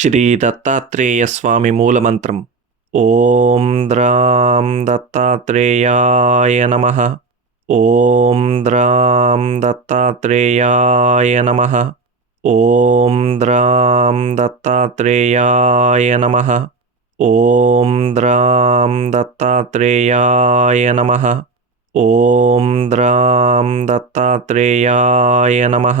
श्रीदत्तात्रेयस्वामिमूलमन्त्रम् ॐ द्रां दत्तात्रेयाय नमः ॐ द्रां दत्तात्रेयाय नमः ॐ द्रां दत्तात्रेयाय नमः ॐ द्रां दत्तात्रेयाय नमः ॐ द्रां दत्तात्रेयाय नमः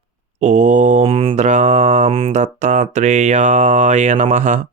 ॐ द्रां दत्तात्रेयाय नमः